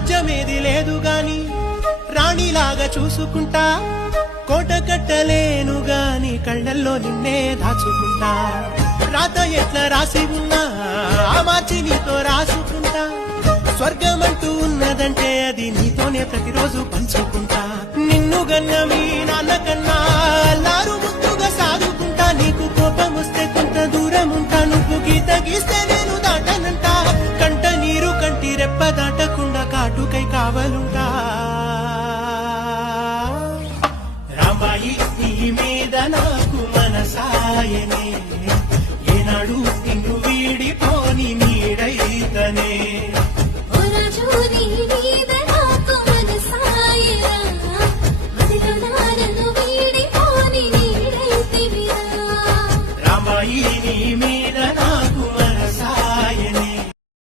రాజ్యమేది లేదు గాని రాణిలాగా చూసుకుంటా, కోట కట్టలేను గాని కళ్ళల్లో నిన్నే దాచుకుంటా. రాత ఎట్లా రాసి ఉన్నా ఆ మార్చి నీతో రాసుకుంటా, స్వర్గమంటూ ఉన్నదంటే అది నీతోనే ప్రతిరోజు పంచుకుంటా. నిన్ను గన్న మీ నాన్న కన్నా అల్లారు ముద్దుగా సాదుకుంటా, నీకు కోపం వస్తే కొంత దూరం ఉంటా, నువ్వు గీత గీస్తే నేను దాటనంటా. కంట నీరు కంటి రెప్ప దాటకుండా కాటుకై కావలుంటా.